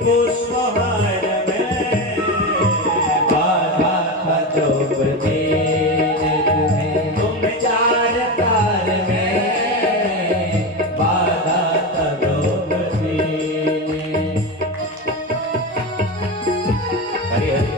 पुष्पहार में बाधा था जो ब्रजेश तुम्हें, तुम चार तार में बाधा था जो ब्रजेश। हरि हरि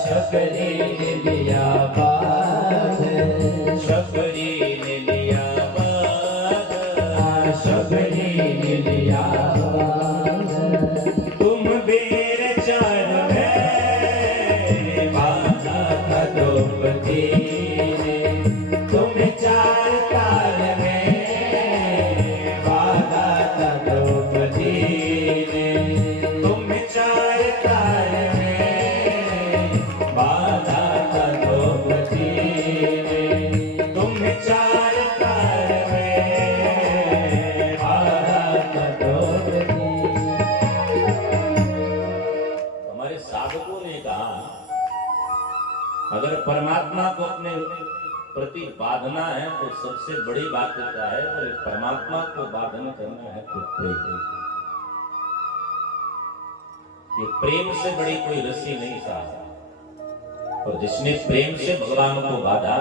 शबरी ने लिया बाध, शबरी ने लिया बाध, शबरी ने लिया बाध। तुम बेर चार में बाधा था द्रौपदी ने, तुम चार तार में बाधा था द्रौपदी ने, तुम चार तार बाधा था द्रौपदी ने, तुम चार तार में बाधा था द्रौपदी। हमारे साधकों ने कहा अगर परमात्मा को अपने प्रति बांधना है तो सबसे बड़ी बात क्या है, और परमात्मा को बांधन करना है तो प्रेम। ये प्रेम से बड़ी कोई रस्सी नहीं साथ, और जिसने प्रेम से भगवान को बांधा,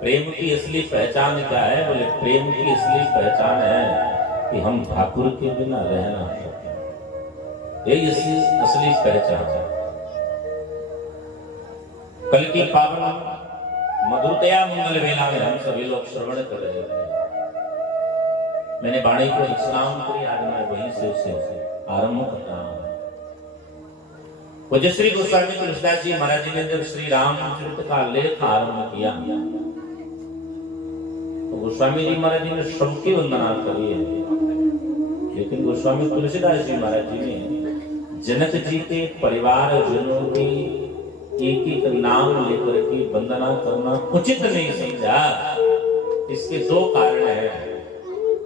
प्रेम की असली पहचान क्या है? बोले प्रेम की असली पहचान है कि हम ठाकुर के बिना रह ना सके। यही असली पहचान है। कल की पावन मधुरतया मंगल वेला में हम सभी लोग श्रवण कर रहे थे। मैंने वाणी को विश्राम करी, आज मैं वहीं से उसे आरंभ करता हूं। पूज्य श्री गोस्वामी तुलसीदास जी महाराज जी ने जब श्री रामचरित का लेख आरंभ किया तो गोस्वामी जी महाराज जी ने सबकी वंदना करी है, लेकिन गोस्वामी तुलसीदास जी महाराज जी ने जनक जी के परिवार जनों की एक एक नाम लेकर के वंदना करना उचित नहीं समझा। इसके दो कारण हैं।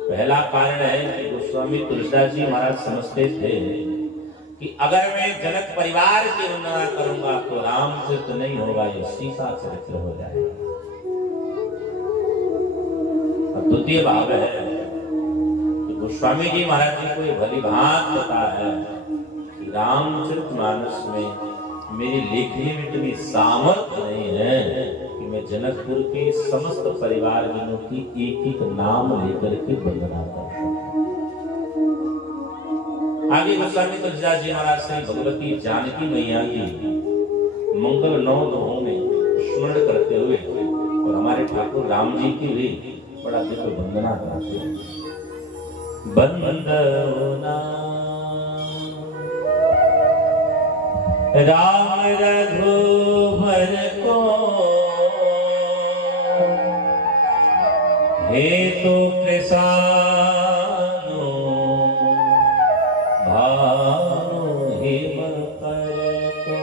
पहला कारण है कि गोस्वामी तुलसीदास जी महाराज समझते थे कि अगर मैं जनक परिवार की वंदना करूंगा तो रामचरित नहीं होगा, ये सीता चरित्र हो जाएगा। और द्वितीय भाव है कि गोस्वामी जी महाराज जी को ये भली भांति पता है कि रामचरितमानस में मेरी लेखनी में इतनी सामर्थ्य नहीं है कि मैं जनकपुर के समस्त परिवार जनों की एक एक नाम लेकर के वंदना कर सकूं। आगे गोस्वामी तुलसीदास जी महाराज से भगवती जानकी मैया की मंगल 9 दोहों में स्मरण करते हुए और हमारे ठाकुर राम जी की भी बड़ा दिव्य वंदना कराते हैं। वंदना राम रघुवर को हेतु कृषाणो भानु हिम कर को।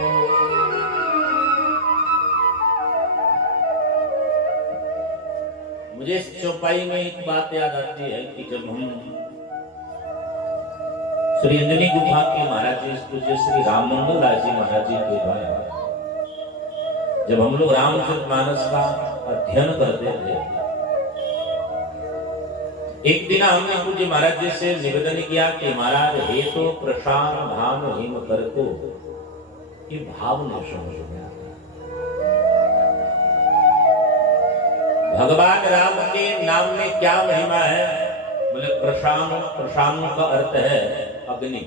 मुझे इस चौपाई में एक बात याद आती है कि जब हम श्री अंजनी गुफा के महाराज जी पूज्य श्री राम मंगल दास जी महाराज जी के द्वारा जब हम लोग रामचरितमानस का अध्ययन करते थे, एक दिन हमने पूज्य महाराज जी से निवेदन किया कि महाराज हे तो प्रशांत धाम हिम कर को, ये भाव नहीं समझ में आता। भगवान राम के नाम में क्या महिमा है बोले प्रशानु, प्रशानु का अर्थ है अग्नि,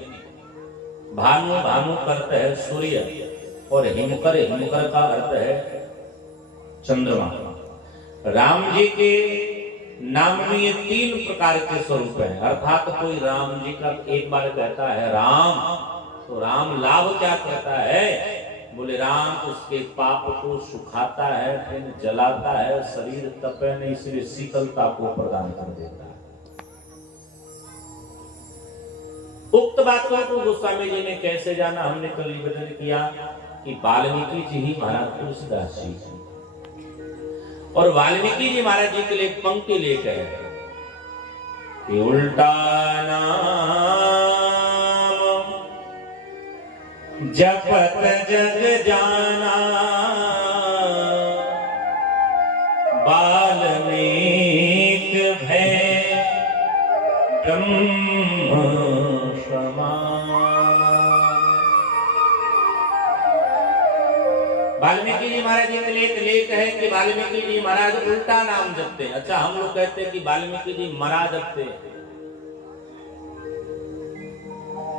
भानु, भानु का अर्थ है सूर्य, और हिमकर, हिमकर का अर्थ है चंद्रमा। राम जी के नाम में ये 3 प्रकार के स्वरूप हैं। अर्थात कोई राम जी का एक बार कहता है राम, तो राम लाभ क्या कहता है? बोले राम उसके पाप को सुखाता है, फिर जलाता है, शरीर तपे नहीं इसलिए शीतलता को प्रदान कर देता है। उक्त बातों को गोस्वामी जी ने कैसे जाना? हमने कल निवेदन किया कि वाल्मीकि जी ही महाराज तुलसीदास जी, और वाल्मीकि जी महाराज जी के लिए पंक्ति लेकर कि उल्टा नाम जपत जग जाना, वाल्मीकि भय ब्रह्म समान। वाल्मीकि जी महाराज जी के लिए एक लेख है कि वाल्मीकि जी महाराज उल्टा नाम जपते हैं। अच्छा, हम लोग कहते हैं कि वाल्मीकि जी महाराज जपते हैं।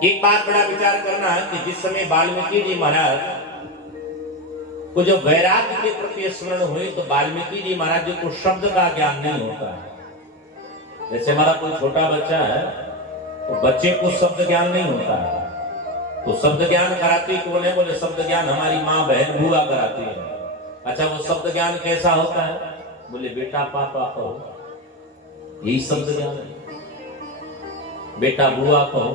एक बात बड़ा विचार करना है कि जिस समय वाल्मीकि जी महाराज को जो वैराग्य के प्रति स्मरण हुए, तो वाल्मीकि जी महाराज जी को शब्द का ज्ञान नहीं होता है। जैसे हमारा कोई छोटा बच्चा है, तो बच्चे को शब्द ज्ञान नहीं होता है, तो शब्द ज्ञान कराती कौन है? बोले शब्द ज्ञान हमारी माँ बहन बुआ कराती है। अच्छा, वो शब्द ज्ञान कैसा होता है? बोले बेटा पापा कहो, यही शब्द ज्ञान है। बेटा बुआ कहो,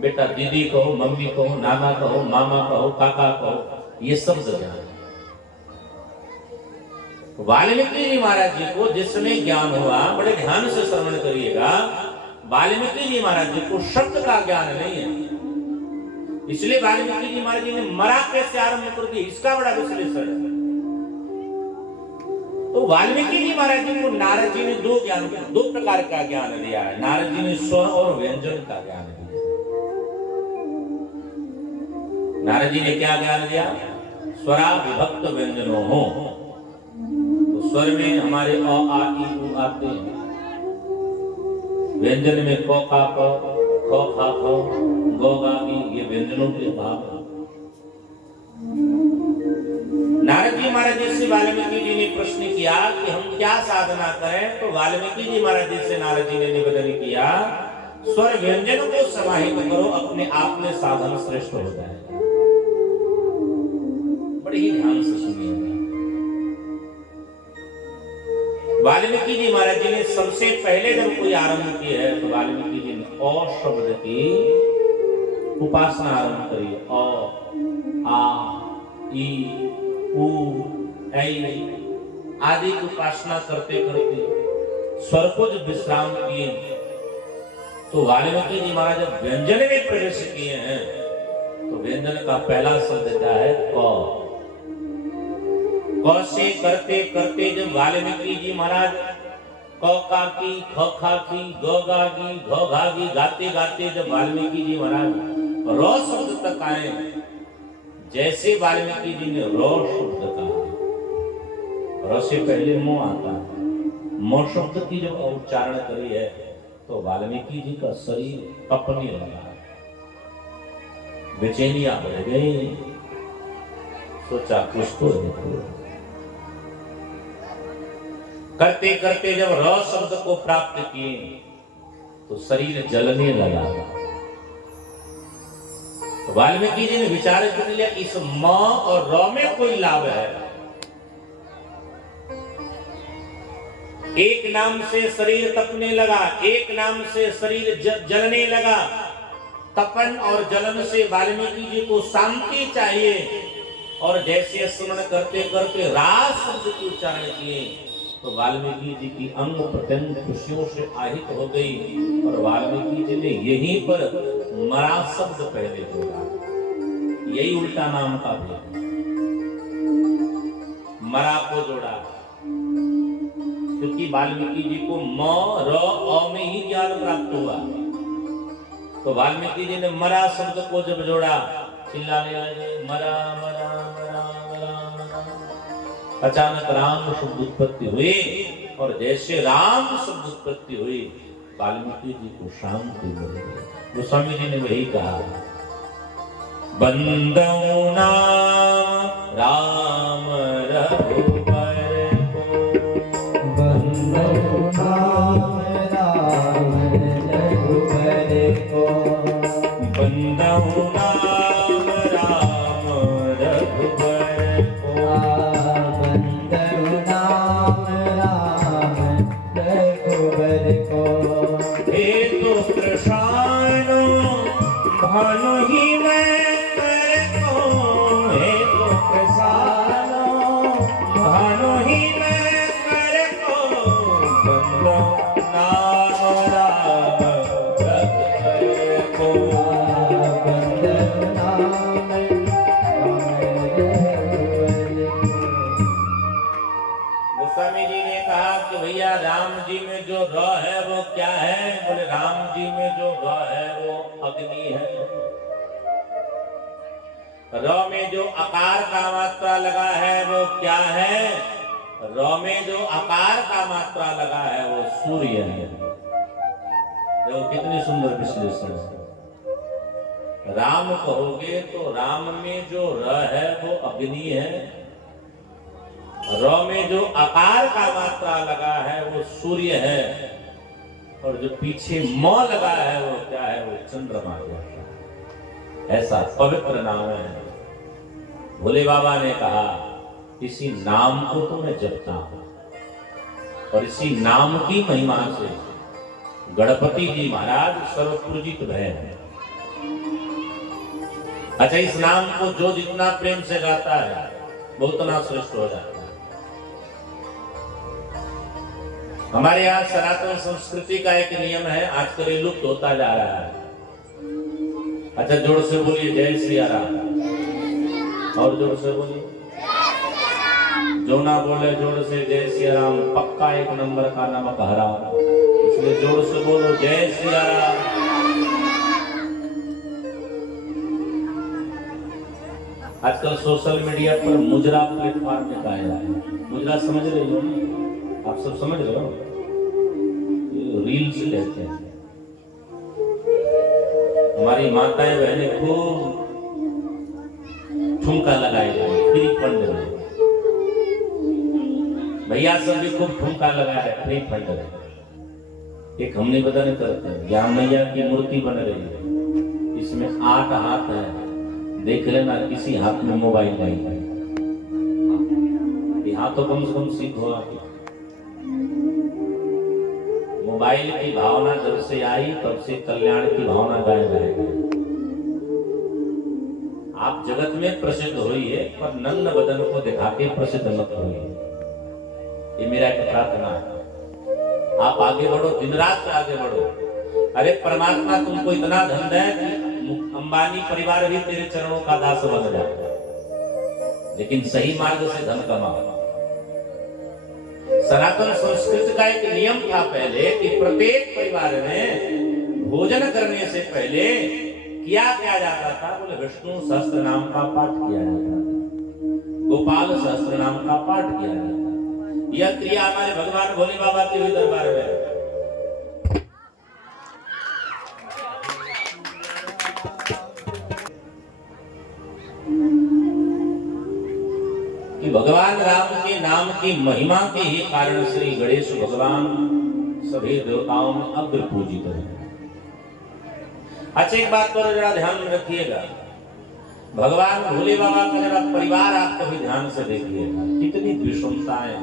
बेटा दीदी कहो, मम्मी कहो, नाना कहो, मामा कहो, काका कहो, ये शब्द ज्ञान है। वाल्मीकि जी महाराज जी को जिस समय ज्ञान हुआ, बड़े ध्यान से श्रवण करिएगा, वाल्मीकि जी महाराज जी को शब्द का ज्ञान नहीं है। इसलिए वाल्मीकि जी महाराज जी ने मरा कैसे आरंभ कर दिया, इसका बड़ा विश्लेषण है। तो वाल्मीकि जी महाराज जी को नारद जी ने 2 प्रकार का ज्ञान दिया है। नारद जी ने स्वर और व्यंजन का ज्ञान दिया। नारद जी ने क्या ज्ञान दिया? स्वरा विभक्त व्यंजनों हो, तो स्वर में हमारे अ आ ई उ आते हैं, व्यंजन में क का क, ख खा ख, गो गा गी, ये व्यंजनों के भाव है। नारद जी महाराज जी से वाल्मीकि जी ने प्रश्न किया कि हम क्या साधना करें? तो वाल्मीकि जी महाराज जी से नारद जी ने निवेदन किया, स्वर व्यंजन को समाहित करो, अपने आप में साधन श्रेष्ठ हो जाए। बड़े ही ध्यान से सुनिएगा। वाल्मीकि जी महाराज जी ने सबसे पहले जब कोई आरंभ की है, तो वाल्मीकि जी ने अ शब्द की उपासना आरंभ करी। अ, आ, ई, उ, ऐ आदि की उपासना करते करते स्वर को जब विश्राम किए, तो वाल्मीकि जी महाराज जब व्यंजन में प्रवेश किए हैं, तो व्यंजन का पहला शब्द क्या है? क। क से करते करते जब वाल्मीकि जी महाराज क का की, ख खा की, ग गा की, घ घा की गाते गाते जब वाल्मीकि जी महाराज र शब्द तक आए, जैसे वाल्मीकि जी ने र शब्द कहा, र से पहले मो आता है, मो शब्द की जब उच्चारण करी है, तो वाल्मीकि जी का शरीर कपने लगा, बेचैनियां बढ़ गई। सोचा कुछ तो देखो। करते करते जब र शब्द को प्राप्त किए, तो शरीर जलने लगा। वाल्मीकि जी ने विचार कर लिया, इस म और र में कोई लाभ है। एक नाम से शरीर तपने लगा, एक नाम से शरीर जलने लगा। तपन और जलन से वाल्मीकि जी को शांति चाहिए, और जैसे स्मरण करते करते रास शब्द की उच्चारण किए, तो वाल्मीकि जी की अंग प्रत्यंग खुशियों से আহিत हो गई, और वाल्मीकि जी ने यहीं पर मरा शब्द पहले जोड़ा। यही उल्टा नाम का भेद, मरा को जोड़ा, क्योंकि वाल्मीकि जी को म र अ में ही ज्ञान प्राप्त हुआ। तो वाल्मीकि जी ने मरा शब्द को जब जोड़ा, चिल्लाने लगे, मरा मरा मरा मरा मरा। अचानक राम शब्द उत्पत्ति हुई, और जैसे राम शब्द उत्पत्ति हुई, वाल्मीकि जी को शांति मिले। गोस्वामी जी ने वही कहा, बंदौ नाम राम रघुबर को, बंदौ नाम राम रघुबर को, बंदौ नाम राम रघुबर को, बंदौ नाम राम रघुबर को। हे तो कृष्ण भानु ही मैं को, हे तो कृष्ण भानु ही मैं को, बंदौ नाम राम रघुबर को, बंदौ नाम राम रघुबर को। गोस्वामी जी ने कहा कि भैया राम जी में जो र है वो क्या है? बोले राम जी में जो र है वो अग्नि है। र में जो आकार का मात्रा लगा है वो क्या है? र में जो आकार का मात्रा लगा है वो सूर्य है। देखो कितनी सुंदर विश्लेषण है। राम कहोगे तो राम में जो र है वो अग्नि है, र में जो आकार का मात्रा लगा है वो सूर्य है, और जो पीछे म लगा है वो क्या है? वो चंद्रमा है। ऐसा पवित्र नाम है। भोले बाबा ने कहा इसी नाम को तो मैं जपता हूं, और इसी नाम की महिमा से गणपति जी महाराज सर्वपूजित भय हैं। अच्छा, इस नाम को जो जितना प्रेम से गाता है वो उतना श्रेष्ठ हो जाता है। हमारे यहाँ सनातन संस्कृति का एक नियम है, आजकल ये लुप्त होता जा रहा है। अच्छा, जोर से बोलिए जय सिया राम, और जोर से बोलिए। जो ना बोले जोर से जय सिया राम, पक्का एक नंबर का नमक हराम। इसलिए जोर से बोलो जय सिया राम। आजकल सोशल मीडिया पर मुजरा प्लेटफॉर्म निकाला है। मुजरा समझ रही हो ना? आप सब समझ रहे हो? रील्स कहते हैं। हमारी माताएं बहनें खूब ठुमका लगाएंगे फ्री फंड में। भैया सब भी खूब ठुमका लगा रहे फ्री फंड में। एक हमने पता नहीं करते, ज्ञान मैया की मूर्ति बन रही है, इसमें 8 हाथ है। देख लेना, किसी हाथ में मोबाइल नहीं है। यहाँ तो कम से कम सीखो आप। मोबाइल की भावना जब से आई तब से कल्याण की भावना गायब रह गई। आप जगत में प्रसिद्ध हुई है, पर नन्न बदन को दिखा के प्रसिद्ध मत हुई। ये मेरा एक प्रार्थना है। आप आगे बढ़ो, दिन रात आगे बढ़ो। अरे परमात्मा तुमको इतना धन दे कि अंबानी परिवार भी तेरे चरणों का दास बन जाता है, लेकिन सही मार्ग से धन कमाओ। सनातन संस्कृति का एक नियम था पहले कि प्रत्येक परिवार में भोजन करने से पहले क्या किया जाता था? बोले विष्णु सहस्त्र नाम का पाठ किया जाता था, गोपाल सहस्त्र नाम का पाठ किया जाता था। यह क्रिया हमारे भगवान भोले बाबा के भी दरबार में कि भगवान राम के नाम की महिमा के ही कारण श्री गणेश भगवान सभी देवताओं में अग्र पूजित है। अच्छा, एक बात पर जरा ध्यान में रखिएगा, भगवान भोले बाबा का जरा परिवार आप कभी ध्यान से देखिएगा, कितनी विषमताएं।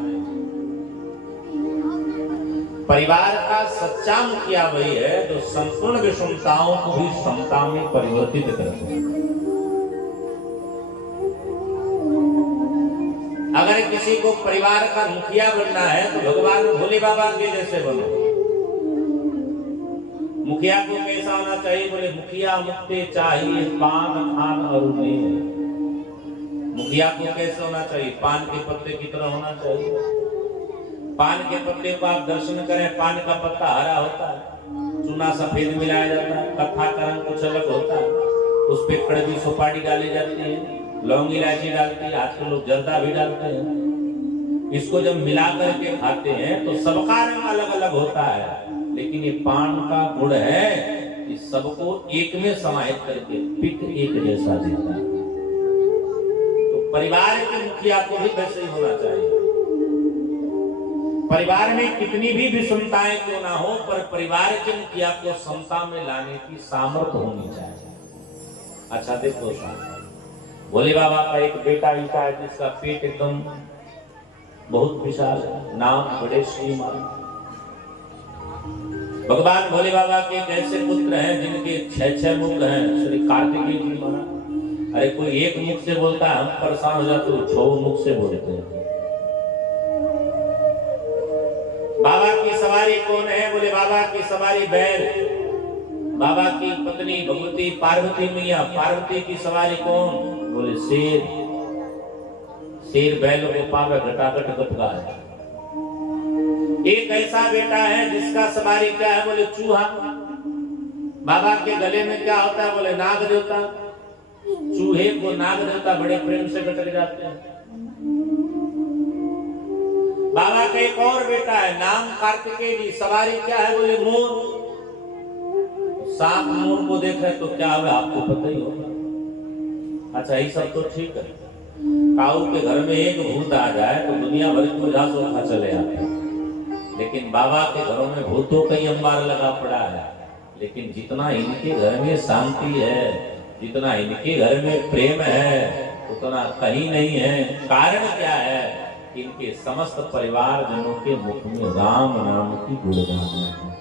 परिवार का सच्चा मुखिया वही है जो संपूर्ण विषमताओं को भी समता में परिवर्तित करते हैं। अगर किसी को परिवार का मुखिया बनना है तो भगवान भोले बाबा के जैसे बनो। मुखिया को कैसा होना चाहिए? बोले मुखिया मुक्ति चाहिए पान खान और मुखिया को कैसे होना चाहिए? पान के पत्ते की तरह होना चाहिए। पान के पत्ते को आप दर्शन करें, पान का पत्ता हरा होता है, चूना सफेद मिलाया जाता है, कत्था का रंग कुछ अलग होता है, उस पे कड़वी सुपारी डाली जाती है, लौंग इलायची डालती है, आजकल लोग जर्दा भी डालते हैं। इसको जब मिला करके खाते हैं तो सबका रंग अलग अलग होता है, लेकिन ये पान का गुण है कि सबको एक में समाहित करके पिक एक जैसा देता है। तो परिवार के मुखिया को भी वैसे ही होना चाहिए। परिवार में कितनी भी विषमताएं क्यों ना हो, पर परिवार के मुखिया को समता में लाने की सामर्थ्य होनी चाहिए। अच्छा देखो साहब, भोले बाबा का एक बेटा ऐसा है जिसका पेट एकदम बहुत विशाल है, नाम बड़े श्रीमान। भगवान भोले बाबा के ऐसे पुत्र हैं जिनके 6 मुख हैं। श्री कार्तिकेय जी महाराज, अरे कोई एक मुख से बोलता है हम परेशान हो जाते, तो 6 मुख से बोलते हैं। बाबा की सवारी कौन है? बोले बाबा की सवारी बैल। बाबा की पत्नी भगवती पार्वती मैया, पार्वती की सवारी कौन? बोले शेर। शेर बैलों को पावे घटाघट गटगा है। एक ऐसा बेटा है जिसका सवारी क्या है? बोले चूहा। बाबा के गले में क्या होता है? बोले नाग देवता। चूहे को नाग देवता बड़े प्रेम से गटक जाते हैं। बाबा का एक और बेटा है, नाम कार्तिकेय जी, सवारी क्या है? बोले मोर। सांप मोर को देखे तो क्या होगा आपको पता ही होगा। अच्छा ये सब तो ठीक है, काऊ के घर में एक भूत आ जाए तो दुनिया भर को जासोखा चले आते हैं। लेकिन बाबा के घरों में भूतों का ही अंबार लगा पड़ा है। लेकिन जितना इनके घर में शांति है, जितना इनके घर में प्रेम है, उतना कहीं नहीं है। कारण क्या है? इनके समस्त परिवार जनों के मुख में राम नाम की गुणगान है।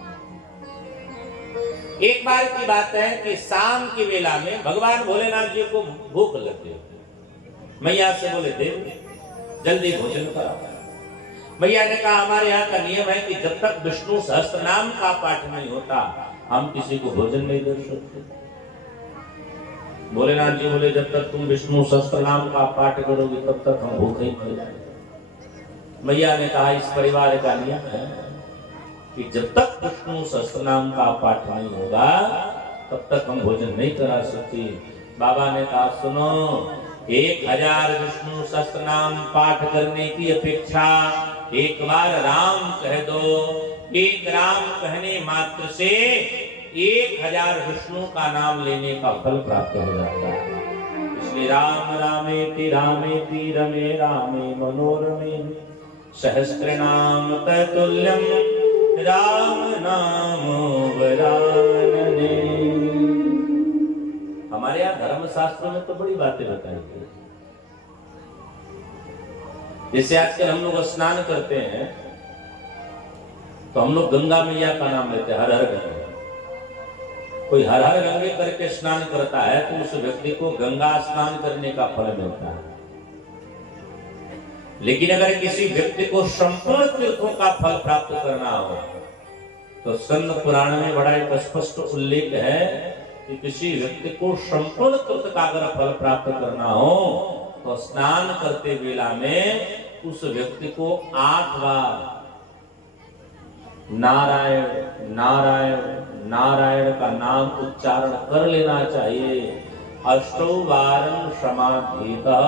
एक बार की बात है कि शाम की वेला में भगवान भोलेनाथ जी को भूख लगी। मैया से बोले देव जल्दी भोजन करो। मैया ने कहा हमारे यहाँ का नियम है कि जब तक विष्णु सहस्त्र नाम का पाठ नहीं होता हम किसी को भोजन नहीं दे सकते। भोलेनाथ जी बोले जब तक तुम विष्णु सहस्त्र नाम का पाठ करोगे तब तक हम भूखे ही मर जाएंगे। मैया ने कहा इस परिवार का नियम है कि जब तक विष्णु सहस्त्र नाम का पाठ नहीं होगा तब तक हम भोजन नहीं करा सकते। बाबा ने कहा सुनो, 1000 विष्णु सहस्त्र नाम पाठ करने की अपेक्षा एक बार राम कह दो। एक राम कहने मात्र से 1000 विष्णु का नाम लेने का फल प्राप्त हो जाता है। इसलिए राम रामेति रामेति रमे रामे मनोरमे सहस्त्र नाम ततुल्यम राम नाम वरानने। हमारे यहाँ धर्म शास्त्रों में तो बड़ी बातें बताई गई। जैसे आजकल हम लोग स्नान करते हैं तो हम लोग गंगा मैया का नाम लेते हैं, हर हर गंगे। कोई हर हर गंगे करके स्नान करता है तो उस व्यक्ति को गंगा स्नान करने का फल मिलता है। लेकिन अगर किसी व्यक्ति को संपूर्ण तीर्थों का फल प्राप्त करना हो तो स्कंद पुराण में बड़ा एक स्पष्ट उल्लेख है कि किसी व्यक्ति को संपूर्ण तीर्थ का अगर फल प्राप्त करना हो तो स्नान करते वेला में उस व्यक्ति को 8 बार नारायण नारायण नारायण का नाम उच्चारण कर लेना चाहिए। 8 बार समाधितः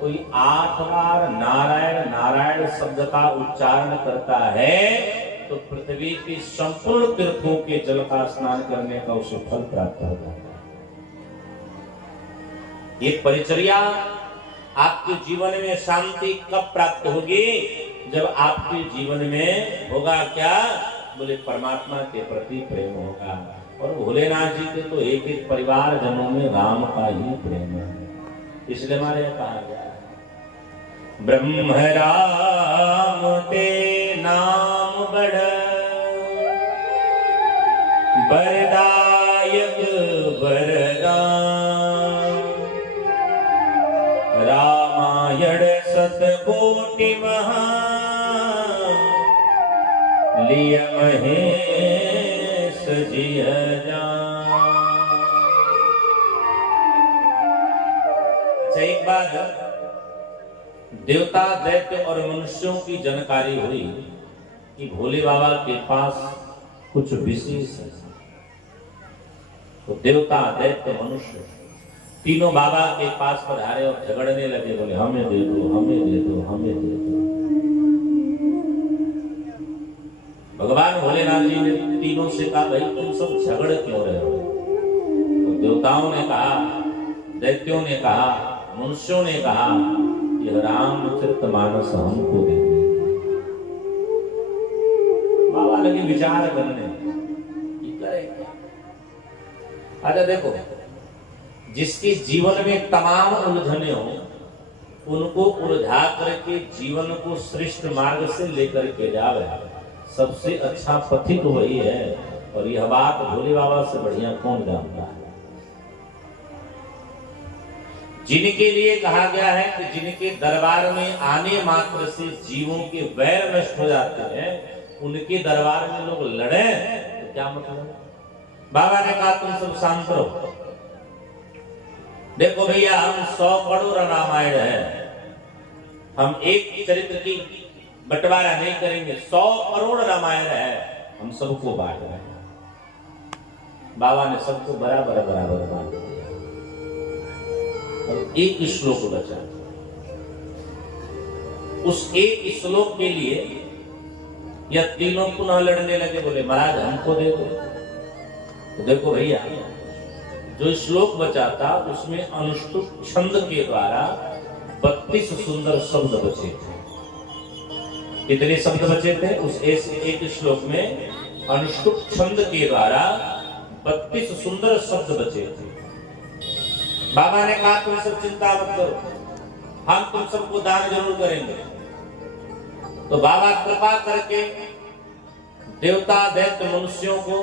कोई 8 बार नारायण नारायण शब्द का उच्चारण करता है तो पृथ्वी की संपूर्ण तीर्थों के जल का स्नान करने का उसे फल प्राप्त होता है। ये परिचर्या आपके जीवन में शांति कब प्राप्त होगी? जब आपके जीवन में होगा क्या? बोले परमात्मा के प्रति प्रेम होगा। और भोलेनाथ जी के तो एक एक परिवार जनों में राम का ही प्रेम है। इसलिए हमारे कहा गया है ब्रह्म राम ते नाम बढ़ बरदायक वरदान। रामायण सतकोटि महा लिय महेश जिय जान। अच्छा एक बात, देवता दैत्य और मनुष्यों की जानकारी हुई कि भोले बाबा के पास कुछ विशेष है। तो देवता दैत्य मनुष्य तीनों बाबा के पास पधारे और झगड़ने लगे। बोले हमें दे दो हमें दे दो हमें दे दो। भगवान भोलेनाथ जी ने तीनों से कहा, भाई तुम सब झगड़ क्यों रहे हो? तो देवताओं ने कहा, दैत्यों ने कहा, मनुष्यों ने कहा, यह रामचरितमानस हमको दे दिया। बाबा लगे विचार करने कि करे क्या। अच्छा देखो, जिसके जीवन में तमाम उलझने हो, उनको उलझा करके जीवन को श्रेष्ठ मार्ग से लेकर के जावे, सबसे अच्छा पथिक वही है। और यह बात भोले बाबा से बढ़िया कौन जानता है? जिनके लिए कहा गया है कि जिनके दरबार में आने मात्र से जीवों के वैर नष्ट हो जाते हैं, उनके दरबार में लोग लड़े तो क्या मतलब? बाबा ने कहा तुम सब शांत रहो। देखो भैया, हम 100 करोड़ रामायण है, हम एक चरित्र की बंटवारा नहीं करेंगे। 100 करोड़ रामायण है, हम सबको बांट रहे हैं। बाबा ने सबको बराबर बराबर बांट दिया और एक श्लोक बचा। उस एक श्लोक के लिए यह तीनों पुनः लड़ने लगे, बोले महाराज हमको दे दो। तो देखो भैया, जो श्लोक बचा था उसमें अनुष्टुप छंद के द्वारा 32 सुंदर शब्द बचे थे। कितने शब्द बचे थे? उस एक श्लोक में अनुष्टुप छंद के द्वारा 32 सुंदर शब्द बचे थे। बाबा ने कहा तुम सब चिंता मत करो, हम तुम सबको दान जरूर करेंगे। तो बाबा कृपा करके देवता दैत्य मनुष्यों को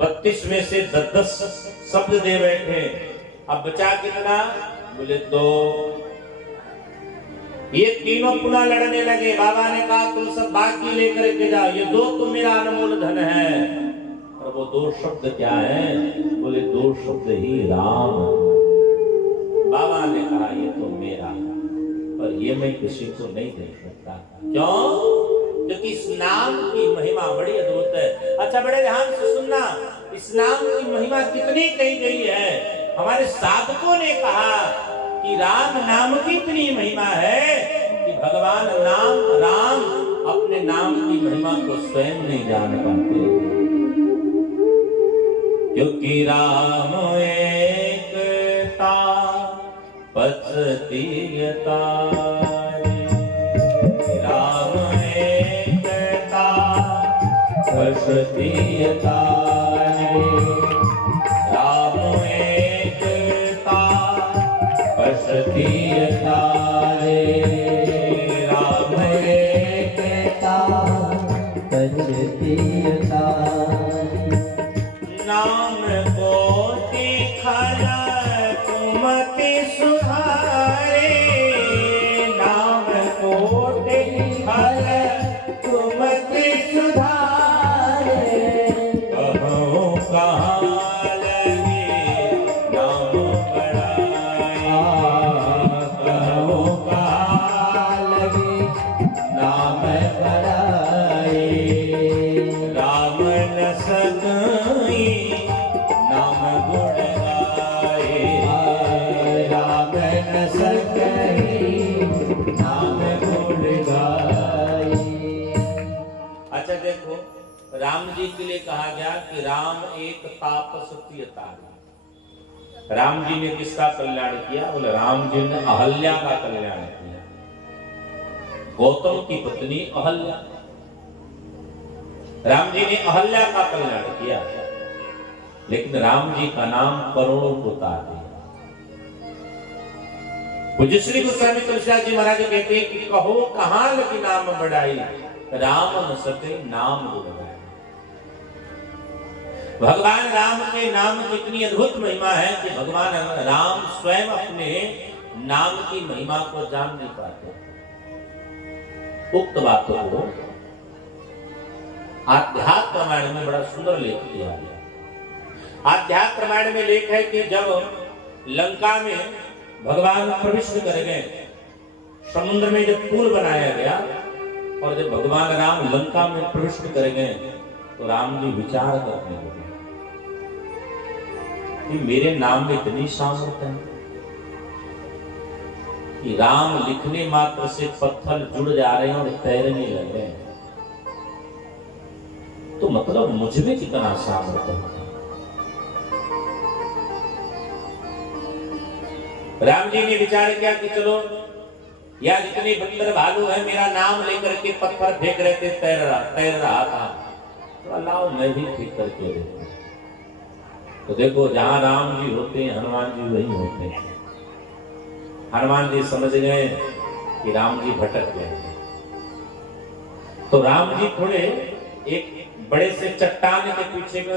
32 में से 10-10 शब्द दे बैठे। अब बचा कितना? बोले 2। ये तीनों पुनः लड़ने लगे। बाबा ने कहा तुम सब बाकी लेकर के जाओ, ये 2 तो मेरा अनमोल धन है। और वो 2 शब्द क्या है? बोले 2 शब्द ही राम। बाबा ने कहा ये तो मेरा, पर ये मैं किसी को नहीं दे सकता। क्यों? क्योंकि इस नाम की महिमा बड़ी अद्भुत है। अच्छा बड़े ध्यान से सुनना, इस नाम की महिमा कितनी कही गई है। हमारे साधकों ने कहा कि राम नाम की इतनी महिमा है कि भगवान राम अपने नाम की महिमा को स्वयं नहीं जान पाते। क्योंकि राम एकता पचतीयता, राम एकता पचतीयता, राम एकता पचतीयता, राम एकता पचतीयता। नाम को दिखाना कुमति सुधारे, नाम को दिखाना कुमति सुधारे। कहो कहाँ लगे नाम बढ़ाए, कहो कहाँ लगे नाम बढ़ाए। राम न सगाई नाम गुण गाए, राम न सगाई नाम गुण गाए। अच्छा देखो, राम जी के लिए कहा गया कि राम एक तापस प्रियता। राम जी ने किसका कल्याण किया? बोले राम जी ने अहल्या का कल्याण किया। गौतम की पत्नी अहल्या, राम जी ने अहल्या का कल्याण किया। लेकिन राम जी का नाम करोड़ों को तार दिया। पूज्य श्री गोस्वामी तुलसीदास जी महाराज कहते हैं कि कहो कहां लगी नाम बढ़ाई, राम न सके नाम गुण गाए। भगवान राम के नाम की इतनी अद्भुत महिमा है कि भगवान राम स्वयं अपने नाम की महिमा को जान नहीं पाते। उक्त बातों को आध्यात्म रामायण में बड़ा सुंदर लेख किया गया। आध्यात्म रामायण में लेख है कि जब लंका में भगवान प्रविष्ट कर गए, समुद्र में जब पुल बनाया गया और जब भगवान राम लंका में प्रविष्ट कर गए तो राम जी विचार करने लगे कि मेरे नाम में इतनी सामर्थ्य है कि राम लिखने मात्र से पत्थर जुड़ जा रहे हैं और तैरने लग रहे हैं। मतलब मुझ में कितना सामर्थ्य है। राम जी ने विचार किया कि चलो या जितने बंदर भालू है मेरा नाम लेकर के पत्थर फेंक रहे थे, तैर रहा था, तो अल्लाह मैं भी फेंक करके देखूं। तो देखो जहां राम जी होते हैं हनुमान जी वही होते हैं। हनुमान जी समझ गए कि राम जी भटक गए, तो राम जी थोड़े एक बड़े से चट्टान के पीछे में